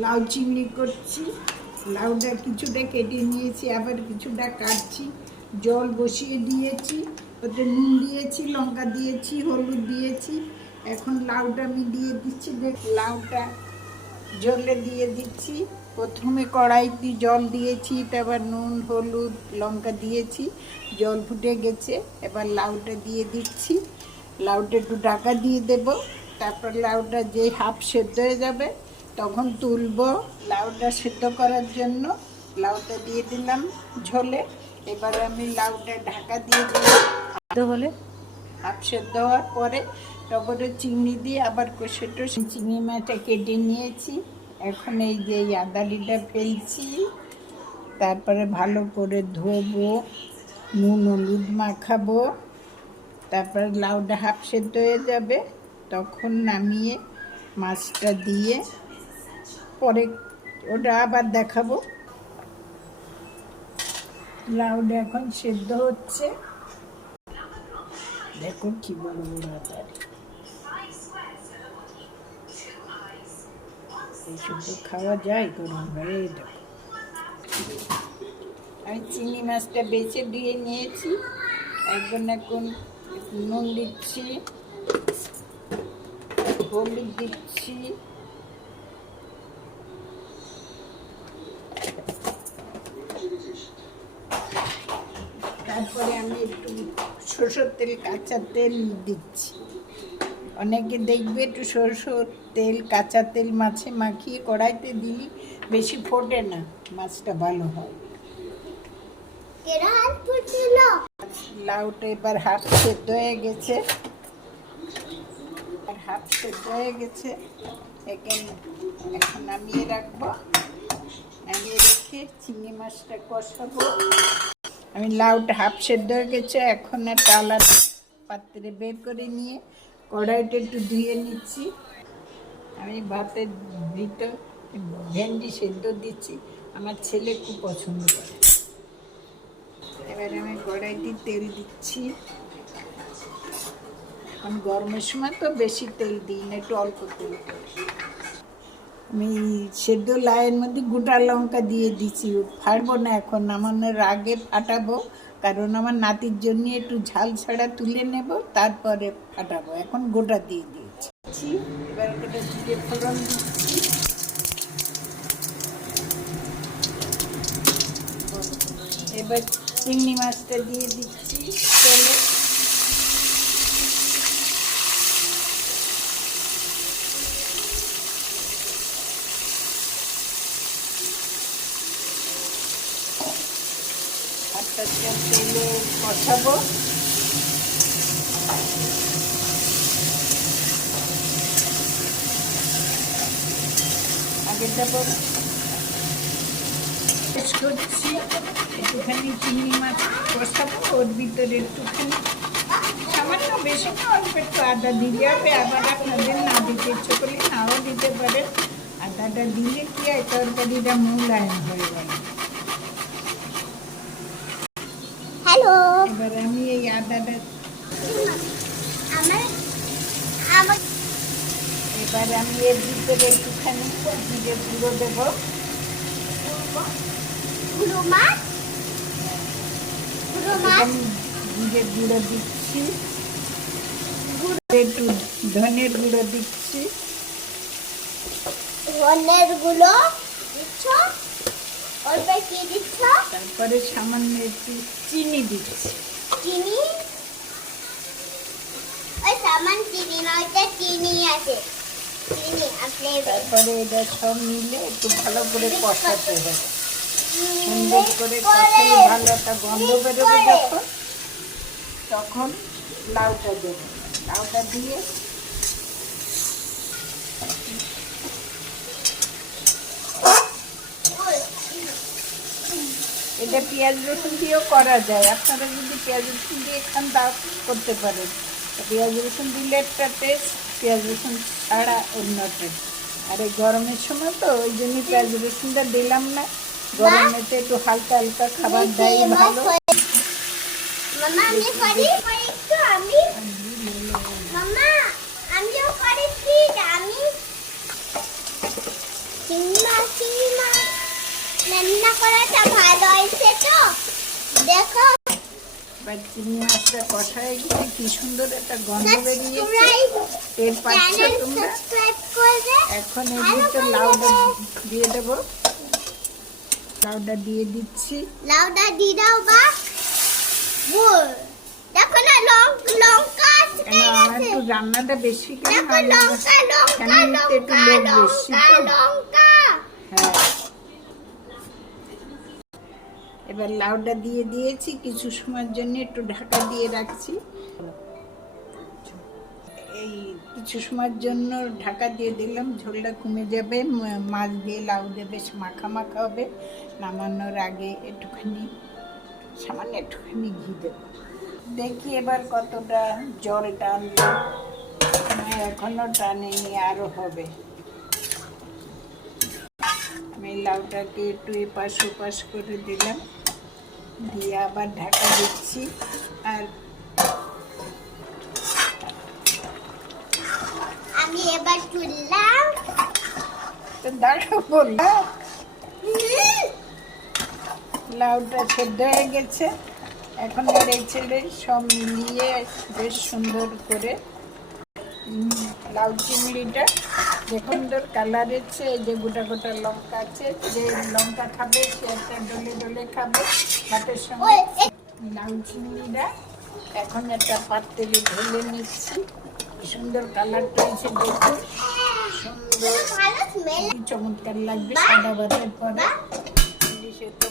লাউ চিংড়ি করছি। লাউটা কিছুটা কেটে নিয়েছি, আবার কিছুটা কাটছি। জল বসিয়ে দিয়েছি, ওতে নুন দিয়েছি, লঙ্কা দিয়েছি, হলুদ দিয়েছি। এখন লাউটা আমি দিয়ে দিচ্ছি। লাউটা জলে দিয়ে দিচ্ছি। প্রথমে কড়াইতে জল দিয়েছি, তারপর নুন হলুদ লঙ্কা দিয়েছি, জল ফুটে গেছে। এবার লাউটা দিয়ে দিচ্ছি। লাউটা একটু ঢাকা দিয়ে দেব, তারপর লাউটা যে হাফ সেদ্ধ হয়ে যাবে তখন তুলব। লাউটা সেদ্ধ করার জন্য লাউটা দিয়ে দিলাম ঝোলে। এবার আমি লাউটা ঢাকা দিয়ে দিলাম। হলে হাফ সেদ্ধ হওয়ার পরে টমেটো চিংড়ি দিয়ে আবার কষে টষে চিংড়ি মাছটা কেটে নিয়েছি। এখন এই যে আদালিটা ফেলছি, তারপরে ভালো করে ধোবো, নুন হলুদ মাখাবো। তারপরে লাউটা হাফ সেদ্ধ হয়ে যাবে, তখন নামিয়ে মাছটা দিয়ে পরে ওটা আবার দেখাবো। লাউটা এখন সেদ্ধ হচ্ছে। দেখো কি বড় বড় আদার, এই শুদ্ধ খাওয়া যায় গরম হয়ে। দেখো আমি চিংড়ি মাছটা বেছে দিয়ে নিয়েছি। এখন নুন দিচ্ছি, হলুদ দিচ্ছি, তারপরে আমি একটু সরষের তেল কাঁচা তেল দিচ্ছি। অনেকে দেখবে একটু সরষের তেল কাঁচা তেল মাছে মাখিয়ে কড়াইতে দিলে বেশি ফোটে না, মাছটা ভালো হয়। লাউটা এবার হাফ সেদ্ধ হয়ে গেছে, আর হাফ সেদ্ধ হয়ে গেছে। এখন নামিয়ে রাখবো। নামিয়ে রেখে চিংড়ি মাছটা কষাবো। আমি লাউটা হাফ সেদ্ধ হয়ে গেছে, এখন একটা আলাদা পাত্রে বের করে নিয়ে কড়াইটা একটু ধুয়ে নিচ্ছি। আমি ভাতের ভিতর ভেন্ডি সেদ্ধ দিচ্ছি, আমার ছেলে খুব পছন্দ করে। এবার আমি কড়াইতে তেল দিচ্ছি। এখন গরমের সময় তো বেশি তেল দিই না, একটু অল্প তেল। আমি সেদ্ধ লাউয়ের মধ্যে গোটা লঙ্কা দিয়ে দিচ্ছি। ফাটবো না এখন, আমার আগে ফাটাবো, কারণ আমার নাতির জন্য একটু ঝাল ছাড়া তুলে নেব, তারপরে ফাটাবো। এখন গোটা দিয়ে দিয়েছি। এবার ওটা জিরে ফোড়ন দিচ্ছি। এবার চিংড়ি মাছটা দিয়ে দিচ্ছি তেলে। হাতটা তেলে কষাবো। আগেটা করছি, একটুখানি চিংড়ি মাছ কষাবো, ওর ভিতরে একটুখানি সামান্য, বেশি না, অল্প একটু আদা দিলে হবে। আবার আপনাদের না দিতে ইচ্ছে করলে নাও দিতে পারে। আদাটা দিলে কি হয়, তরকারিটা মূলায়ন হয়ে গেল। হ্যালো, এবার আমি এই আদাটা এবার আমি এর ভিতরে একটুখানি জিরে গুঁড়ো দেবো। জিরে গুঁড়ো দিচ্ছি, একটু ধনের গুঁড়ো দিচ্ছি। ধনের গুঁড়ো দিচ্ছ, অল্প কি দিচ্ছ? তারপরে সামান্য একটু চিনি দিচ্ছি। চিনি, ওই সামান্য চিনি না, ওইটা চিনি আছে। তারপরে এটা সব মিলে একটু ভালো করে কষাতে হবে। সুন্দর করে কষালে ভালো একটা গন্ধ বেরোবে যখন, তখন লাউটা দেবো। লাউটা দিয়ে এটা পেঁয়াজ রসুন দিয়েও করা যায়। আপনারা যদি পেঁয়াজ রসুন দিয়ে খান তা করতে পারেন। পেঁয়াজ রসুন দিলে একটা টেস্ট, পেঁয়াজ রসুন ছাড়া অন্য টেস্ট। আর এই গরমের সময় তো ওই জন্য পেঁয়াজ রসুনটা দিলাম না। গরমেতে একটু হালকা হালকা খাবার দেয় ভালো। চিংড়ি মাছ রান্না করাটা ভালো হয়েছে তো দেখো। এবার চিংড়ি মাছটা কষা হয়ে গেছে, কি সুন্দর একটা গন্ধ বেরিয়েছে, টের পাচ্ছ তোমরা। এখন এর ভিতরে লাউটা দিয়ে দেবো, লাউটা দিয়ে দিচ্ছি। লাউটা দিয়ে দাও বা দেখো না লঙ্কা আছে। কেন আমার একটু রান্নাটা বেশি কেন দেখো লঙ্কা একটু লোক বেশি তো। লঙ্কা। হ্যাঁ, এবার লাউটা দিয়ে দিয়েছি, কিছু সময়ের জন্য একটু ঢাকা দিয়ে রাখছি। এই কিছু সময়ের জন্য ঢাকা দিয়ে দিলাম, ঝোলটা কমে যাবে, মাছ দিয়ে লাউ দিয়ে বেশ মাখা মাখা হবে। নামানোর আগে একটুখানি সামান্য একটুখানি ঘি দেব। দেখি এবার কতটা জল টানলো, এখনো টানেনি, আরো হবে। আমি লাউটাকে একটু এপাশ ওপাশ করে দিলাম, দিয়ে আবার ঢাকা দিচ্ছি। আর আমি এবার তুললাম, তো দাঁড়াও বললাম, লাউটা সেদ্ধ হয়ে গেছে। এখন এই ছেলে সব মিলিয়ে বেশ সুন্দর করে লাউ চিংড়িটা যে সুন্দর কালার এসছে। এই যে গোটা গোটা লঙ্কা আছে, যে লঙ্কা খাবে সে একটা ডলে ডলে খাবে ভাতের সঙ্গে। লাউ চিংড়িটা এখন একটা পাত্রে ঢেলে নিচ্ছি। সুন্দর কালারটা এসে দেখুন, সুন্দর ভালো স্মেল। চমৎকার লাগবে সাদা ভাতের পরে। ইলিশের তো